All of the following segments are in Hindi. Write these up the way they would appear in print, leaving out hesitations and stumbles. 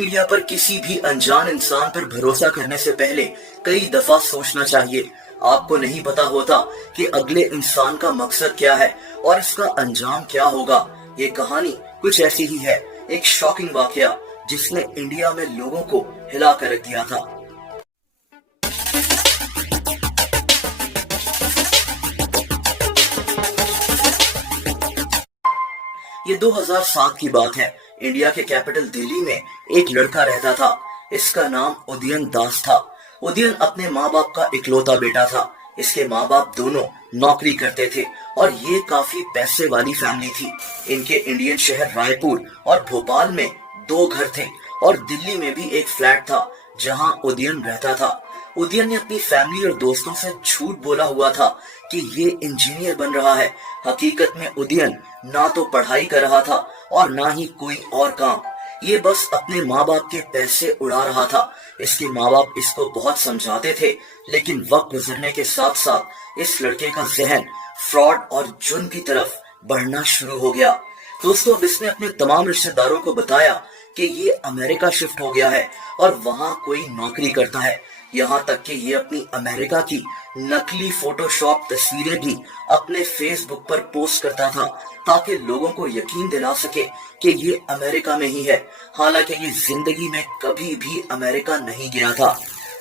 मीडिया पर किसी भी अनजान इंसान पर भरोसा करने से पहले कई दफा सोचना चाहिए। आपको नहीं पता होता कि अगले इंसान का मकसद क्या है और इसका अंजाम क्या होगा। ये कहानी कुछ ऐसी ही है, एक शॉकिंग वाकया जिसने इंडिया में लोगों को हिला कर रख दिया था। ये 2007 की बात है। इंडिया के कैपिटल दिल्ली में एक लड़का रहता था। इसका नाम उदयन दास था। उदयन अपने माँ बाप का इकलौता बेटा था। इसके माँ बाप दोनों नौकरी करते थे और ये काफी पैसे वाली फैमिली थी। इनके इंडियन शहर रायपुर और भोपाल में दो घर थे और दिल्ली में भी एक फ्लैट था जहाँ उदयन रहता था। उदयन ने अपनी फैमिली और दोस्तों से झूठ बोला हुआ था कि ये इंजीनियर बन रहा है। हकीकत में उदयन ना तो पढ़ाई कर रहा था और ना ही कोई और काम। ये बस अपने माँ बाप के पैसे उड़ा रहा था। इसके माँ बाप इसको बहुत समझाते थे, लेकिन वक्त गुजरने के साथ साथ इस लड़के का जहन फ्रॉड और जुर्म की तरफ बढ़ना शुरू हो गया। दोस्तों, अब इसने अपने तमाम रिश्तेदारों को बताया कि ये अमेरिका शिफ्ट हो गया है और वहाँ कोई नौकरी करता है। यहाँ तक कि ये अपनी अमेरिका की नकली फोटोशॉप तस्वीरें भी अपने फेसबुक पर पोस्ट करता था ताकि लोगों को यकीन दिला सके कि ये अमेरिका में ही है। हालांकि ये जिंदगी में कभी भी अमेरिका नहीं गया था।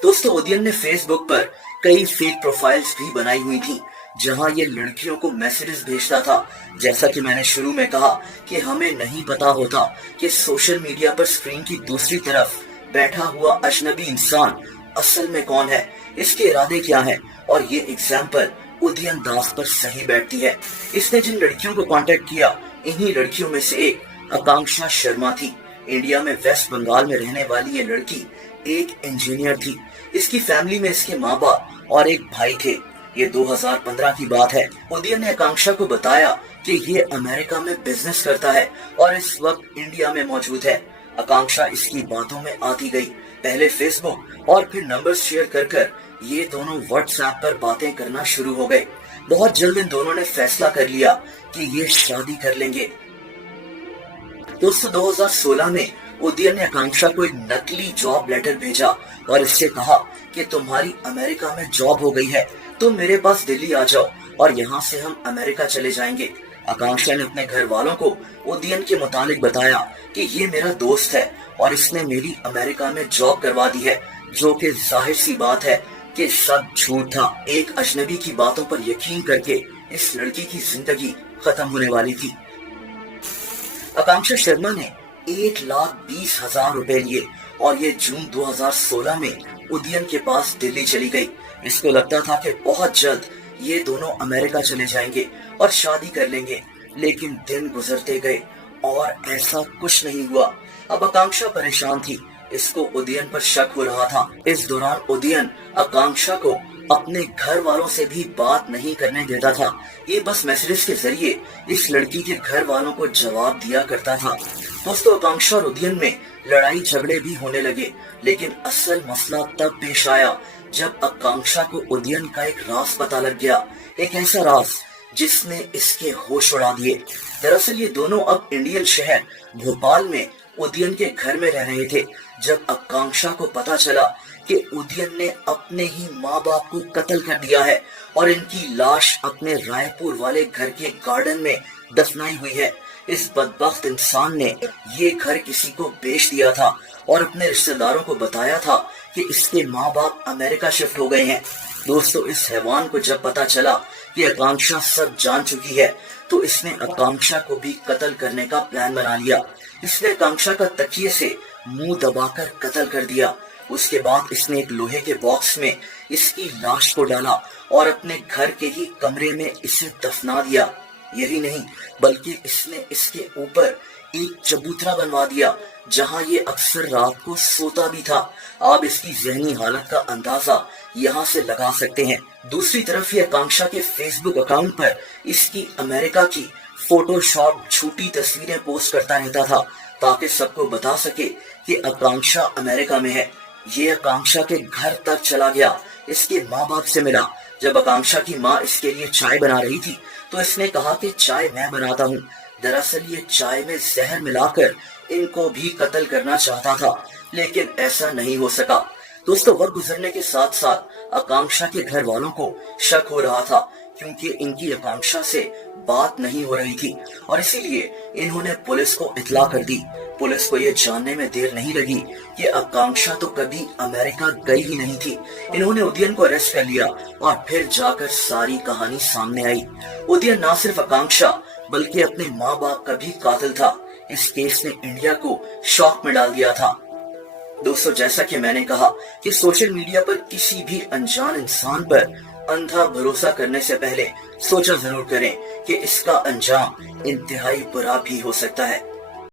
दोस्तों, उदयन ने फेसबुक पर कई फेक प्रोफाइल्स भी बनाई हुई थी जहां ये लड़कियों को मैसेजेस भेजता था। जैसा कि मैंने शुरू में कहा कि हमें नहीं पता होता कि सोशल मीडिया पर स्क्रीन की दूसरी तरफ बैठा हुआ अजनबी इंसान असल में कौन है, इसके इरादे क्या हैं, और ये एग्जाम्पल उदयन दास पर सही बैठती है। इसने जिन लड़कियों को कांटेक्ट किया, इन्हीं लड़कियों में से एक आकांक्षा शर्मा थी। इंडिया में वेस्ट बंगाल में रहने वाली ये लड़की एक इंजीनियर थी। इसकी फैमिली में इसके माँ बाप और एक भाई थे। ये 2015 की बात है। उदयन ने आकांक्षा को बताया कि ये अमेरिका में बिजनेस करता है और इस वक्त इंडिया में मौजूद है। आकांक्षा इसकी बातों में आती गई। पहले फेसबुक और फिर नंबर शेयर कर कर ये दोनों व्हाट्सएप पर बातें करना शुरू हो गए। बहुत जल्द इन दोनों ने फैसला कर लिया कि ये शादी कर लेंगे। दोस्तों, 2016 में उदयन ने आकांक्षा को एक नकली जॉब लेटर भेजा और इससे कहा कि तुम्हारी अमेरिका में जॉब हो गई है, तुम मेरे पास दिल्ली आ जाओ और यहाँ से हम अमेरिका चले जाएंगे। आकांक्षा ने अपने घर वालों को उदयन के मुतालिक बताया कि ये मेरा दोस्त है और इसने मेरी अमेरिका में जॉब करवा दी है, जो कि जाहिर सी बात है कि सब झूठ था। एक अजनबी की बातों पर यकीन करके इस लड़की की जिंदगी खत्म होने वाली थी। आकांक्षा शर्मा ने 1,20,000 रुपए लिए और ये जून 2016 में उदयन के पास दिल्ली चली गई। इसको लगता था कि बहुत जल्द ये दोनों अमेरिका चले जाएंगे और शादी कर लेंगे, लेकिन दिन गुजरते गए और ऐसा कुछ नहीं हुआ। अब आकांक्षा परेशान थी। इसको उदयन पर शक हो रहा था। इस दौरान उदयन आकांक्षा को अपने घर वालों से भी बात नहीं करने देता था। ये बस मैसेजेस के जरिए इस लड़की के घर वालों को जवाब दिया करता था। दोस्तों, आकांक्षा और उदयन में लड़ाई झगड़े भी होने लगे, लेकिन असल मसला तब पेश आया जब आकांक्षा को उदयन का एक राज पता लग गया। एक ऐसा राज जिसने इसके होश उड़ा दिए। दरअसल ये दोनों अब इंडियन शहर भोपाल में उदयन के घर में रह रहे थे जब आकांक्षा को पता चला कि उदयन ने अपने ही माँ बाप को कत्ल कर दिया है और इनकी लाश अपने रायपुर वाले घर के गार्डन में दफनाई हुई है। इस बदबख्त इंसान ने ये घर किसी को बेच दिया था और अपने रिश्तेदारों को बताया था कि इसके माँ बाप अमेरिका शिफ्ट हो गए हैं। दोस्तों, इस हैवान को जब पता चला कि आकांक्षा सब जान चुकी है, तो इसने आकांक्षा को भी कत्ल करने का प्लान बना लिया। इसने आकांक्षा का तकिए से मुंह दबाकर कत्ल कर दिया। उसके बाद इसने एक लोहे के बॉक्स में इसकी लाश को डाला और अपने घर के ही कमरे में इसे दफना दिया। यही नहीं, बल्कि इसने इसके ऊपर एक चबूतरा बनवा दिया जहां ये अक्सर रात को सोता भी था। आप इसकी जहनी हालत का अंदाजा यहाँ से लगा सकते हैं। दूसरी तरफ ये आकांक्षा के फेसबुक अकाउंट पर इसकी अमेरिका की फोटोशॉप झूठी तस्वीरें पोस्ट करता रहता था ताकि सबको बता सके कि आकांक्षा अमेरिका में है। ये आकांक्षा के घर तक चला गया, इसके माँ बाप से मिला। जब आकांक्षा की माँ इसके लिए चाय बना रही थी तो इसने कहा कि चाय मैं बनाता हूँ। दरअसल ये चाय में जहर मिलाकर इनको भी कत्ल करना चाहता था, लेकिन ऐसा नहीं हो सका। दोस्तों, वक्त गुजरने के साथ साथ आकांक्षा के घर वालों को शक हो रहा था, क्योंकि इनकी आकांक्षा से बात नहीं हो रही थी और इसीलिए इन्होंने पुलिस को इत्तला कर दी। पुलिस को यह जानने में देर नहीं लगी कि आकांक्षा तो कभी अमेरिका गई ही नहीं थी। इन्होंने उदयन को अरेस्ट कर लिया और फिर जाकर सारी कहानी सामने आई। उदयन न सिर्फ आकांक्षा बल्कि अपने माँ बाप का भी कातिल था। इस केस ने इंडिया को शॉक में डाल दिया था। दोस्तों, जैसा कि मैंने कहा कि सोशल मीडिया पर किसी भी अनजान इंसान पर अंधा भरोसा करने से पहले सोचा जरूर करें कि इसका अंजाम इंतहाई बुरा भी हो सकता है।